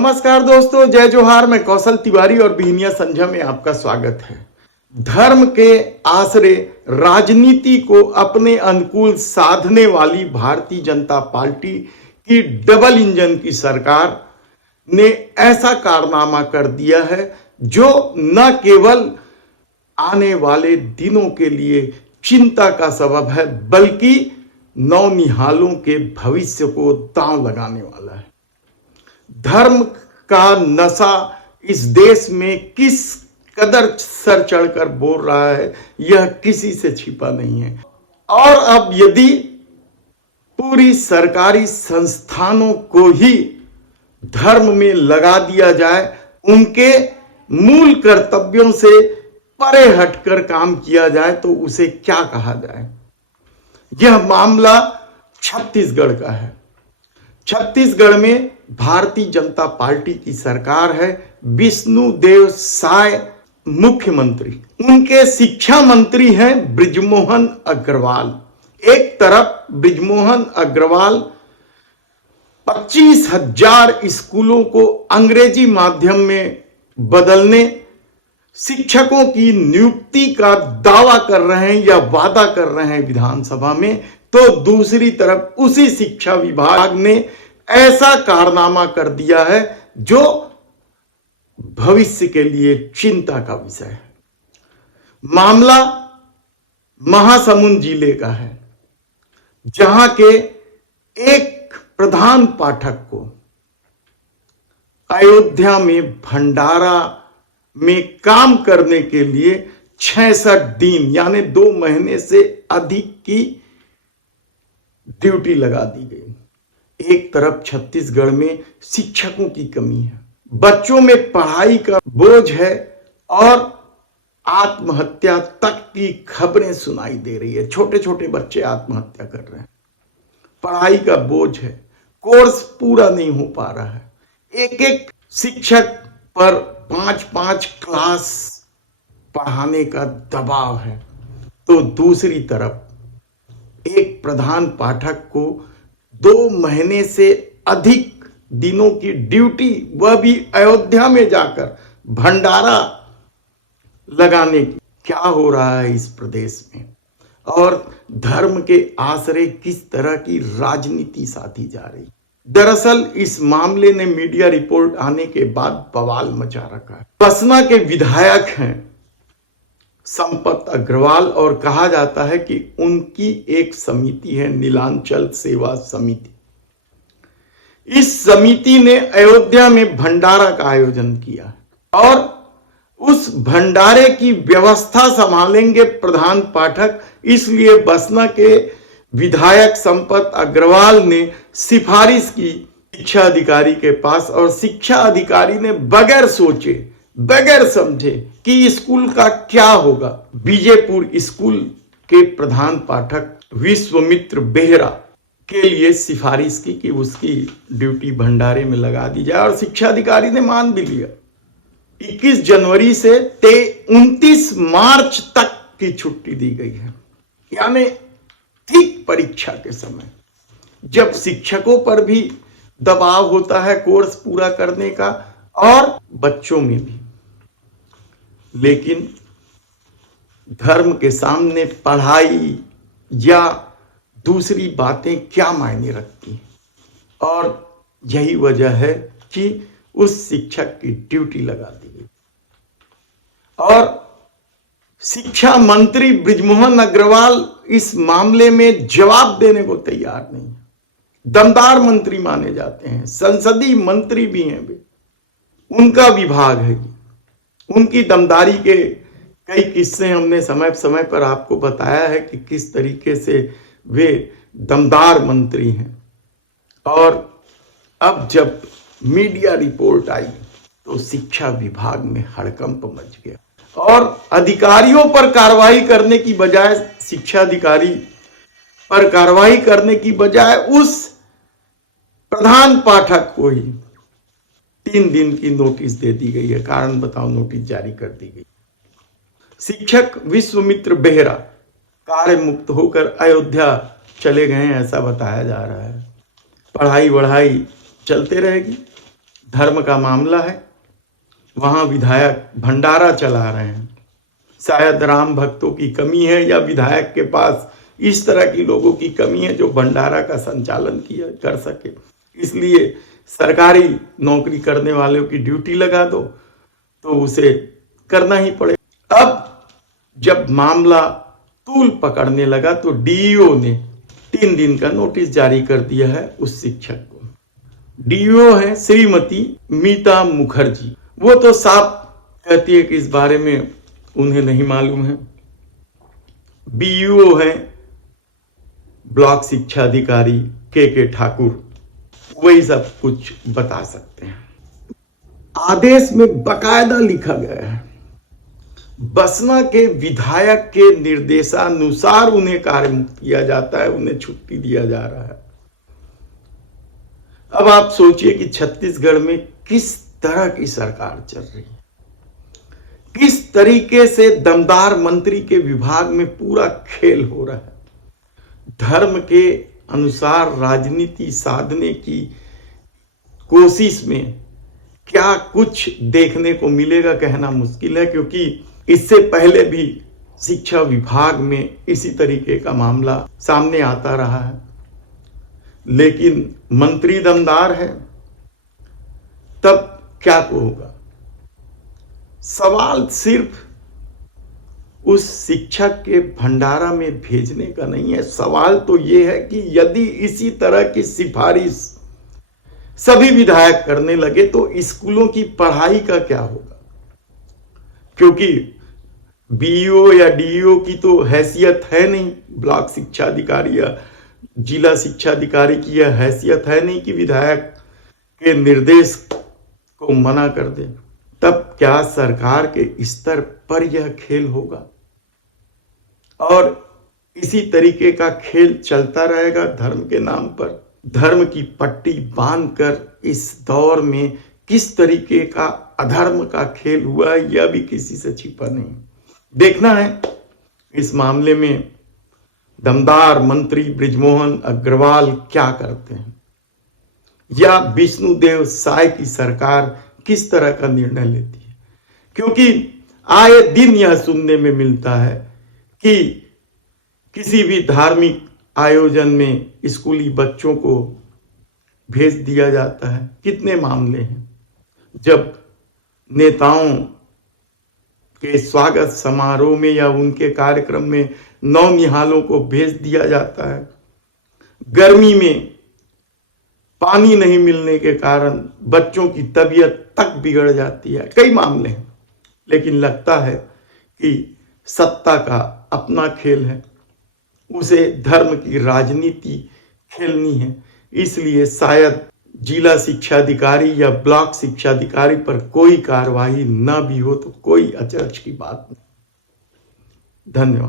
नमस्कार दोस्तों, जय जोहार। मैं कौशल तिवारी और बिहनिया संझा में आपका स्वागत है। धर्म के आसरे राजनीति को अपने अनुकूल साधने वाली भारतीय जनता पार्टी की डबल इंजन की सरकार ने ऐसा कारनामा कर दिया है जो न केवल आने वाले दिनों के लिए चिंता का सबब है, बल्कि नौनिहालों के भविष्य को दांव लगाने वाला है। धर्म का नशा इस देश में किस कदर सर चढ़कर बोल रहा है, यह किसी से छिपा नहीं है। और अब यदि पूरी सरकारी संस्थानों को ही धर्म में लगा दिया जाए, उनके मूल कर्तव्यों से परे हटकर काम किया जाए, तो उसे क्या कहा जाए। यह मामला छत्तीसगढ़ का है। छत्तीसगढ़ में भारतीय जनता पार्टी की सरकार है। विष्णुदेव साय मुख्यमंत्री, उनके शिक्षा मंत्री हैं बृजमोहन अग्रवाल। एक तरफ बृजमोहन अग्रवाल 25,000 स्कूलों को अंग्रेजी माध्यम में बदलने, शिक्षकों की नियुक्ति का दावा कर रहे हैं या वादा कर रहे हैं विधानसभा में, तो दूसरी तरफ उसी शिक्षा विभाग ने ऐसा कारनामा कर दिया है जो भविष्य के लिए चिंता का विषय है। मामला महासमुंद जिले का है, जहां के एक प्रधान पाठक को अयोध्या में भंडारा में काम करने के लिए 66 दिन यानी 2 महीने से अधिक की ड्यूटी लगा दी गई। एक तरफ छत्तीसगढ़ में शिक्षकों की कमी है, बच्चों में पढ़ाई का बोझ है और आत्महत्या तक की खबरें सुनाई दे रही है। छोटे छोटे बच्चे आत्महत्या कर रहे हैं। पढ़ाई का बोझ है, कोर्स पूरा नहीं हो पा रहा है। एक एक शिक्षक पर 5-5 क्लास पढ़ाने का दबाव है। तो दूसरी तरफ एक प्रधान पाठक को 2 महीने से अधिक दिनों की ड्यूटी, वह भी अयोध्या में जाकर भंडारा लगाने की। क्या हो रहा है इस प्रदेश में, और धर्म के आसरे किस तरह की राजनीति साधी जा रही। दरअसल इस मामले ने मीडिया रिपोर्ट आने के बाद बवाल मचा रखा है। बसना के विधायक हैं संपत अग्रवाल, और कहा जाता है कि उनकी एक समिति है नीलांचल सेवा समिति। इस समिति ने अयोध्या में भंडारा का आयोजन किया और उस भंडारे की व्यवस्था संभालेंगे प्रधान पाठक। इसलिए बसना के विधायक संपत अग्रवाल ने सिफारिश की शिक्षा अधिकारी के पास, और शिक्षा अधिकारी ने बगैर सोचे बगैर समझे कि स्कूल का क्या होगा, बीजेपुर स्कूल के प्रधान पाठक विश्वामित्र बेहरा के लिए सिफारिश की कि उसकी ड्यूटी भंडारे में लगा दी जाए, और शिक्षा अधिकारी ने मान भी लिया। 21 जनवरी से 29 मार्च तक की छुट्टी दी गई है, यानी ठीक परीक्षा के समय, जब शिक्षकों पर भी दबाव होता है कोर्स पूरा करने का और बच्चों में भी। लेकिन धर्म के सामने पढ़ाई या दूसरी बातें क्या मायने रखती हैं, और यही वजह है कि उस शिक्षक की ड्यूटी लगा दी गई। और शिक्षा मंत्री बृजमोहन अग्रवाल इस मामले में जवाब देने को तैयार नहीं है। दमदार मंत्री माने जाते हैं, संसदीय मंत्री भी हैं वे, उनका विभाग है। उनकी दमदारी के कई किस्से हमने समय समय पर आपको बताया है कि किस तरीके से वे दमदार मंत्री हैं। और अब जब मीडिया रिपोर्ट आई तो शिक्षा विभाग में हड़कंप मच गया, और अधिकारियों पर कार्रवाई करने की बजाय, शिक्षा अधिकारी पर कार्रवाई करने की बजाय उस प्रधान पाठक को ही 3 दिन की नोटिस दे दी गई है। कारण बताओ नोटिस जारी कर दी गई। शिक्षक विश्वामित्र बेहरा कार्य मुक्त होकर अयोध्या चले गए, ऐसा बताया जा रहा है। पढ़ाई बढ़ाई चलते रहेगी, धर्म का मामला है, वहां विधायक भंडारा चला रहे हैं। शायद राम भक्तों की कमी है या विधायक के पास इस तरह की लोगों की कमी है जो भंडारा का संचालन किया कर सके। इसलिए सरकारी नौकरी करने वालों की ड्यूटी लगा दो तो उसे करना ही पड़े। अब जब मामला तूल पकड़ने लगा तो डीईओ ने 3 दिन का नोटिस जारी कर दिया है उस शिक्षक को। डीईओ है श्रीमती मीता मुखर्जी। वो तो साफ कहती है कि इस बारे में उन्हें नहीं मालूम है। बीईओ है ब्लॉक शिक्षा अधिकारी के ठाकुर, वही सब कुछ बता सकते हैं। आदेश में बकायदा लिखा गया है बसना के विधायक के निर्देशानुसार उन्हें कार्य मुक्त किया जाता है, उन्हें छुट्टी दिया जा रहा है। अब आप सोचिए कि छत्तीसगढ़ में किस तरह की सरकार चल रही है, किस तरीके से दमदार मंत्री के विभाग में पूरा खेल हो रहा है। धर्म के अनुसार राजनीति साधने की कोशिश में क्या कुछ देखने को मिलेगा कहना मुश्किल है, क्योंकि इससे पहले भी शिक्षा विभाग में इसी तरीके का मामला सामने आता रहा है। लेकिन मंत्री दमदार है, तब क्या होगा? सवाल सिर्फ उस शिक्षक के भंडारा में भेजने का नहीं है। सवाल तो यह है कि यदि इसी तरह की सिफारिश सभी विधायक करने लगे तो स्कूलों की पढ़ाई का क्या होगा? क्योंकि बीईओ या डीईओ की तो हैसियत है नहीं, ब्लॉक शिक्षा अधिकारी या जिला शिक्षा अधिकारी की यह हैसियत है नहीं कि विधायक के निर्देश को मना कर दे। तब क्या सरकार के स्तर पर यह खेल होगा? और इसी तरीके का खेल चलता रहेगा धर्म के नाम पर। धर्म की पट्टी बांधकर इस दौर में किस तरीके का अधर्म का खेल हुआ है यह भी किसी से छिपा नहीं। देखना है इस मामले में दमदार मंत्री बृजमोहन अग्रवाल क्या करते हैं, या विष्णुदेव साय की सरकार किस तरह का निर्णय लेती है। क्योंकि आए दिन यह सुनने में मिलता है कि किसी भी धार्मिक आयोजन में स्कूली बच्चों को भेज दिया जाता है। कितने मामले हैं जब नेताओं के स्वागत समारोह में या उनके कार्यक्रम में नौनिहालों को भेज दिया जाता है। गर्मी में पानी नहीं मिलने के कारण बच्चों की तबीयत तक बिगड़ जाती है। कई मामले हैं, लेकिन लगता है कि सत्ता का अपना खेल है, उसे धर्म की राजनीति खेलनी है। इसलिए शायद जिला शिक्षा अधिकारी या ब्लॉक शिक्षा अधिकारी पर कोई कार्रवाई न भी हो तो कोई अचरज की बात नहीं। धन्यवाद।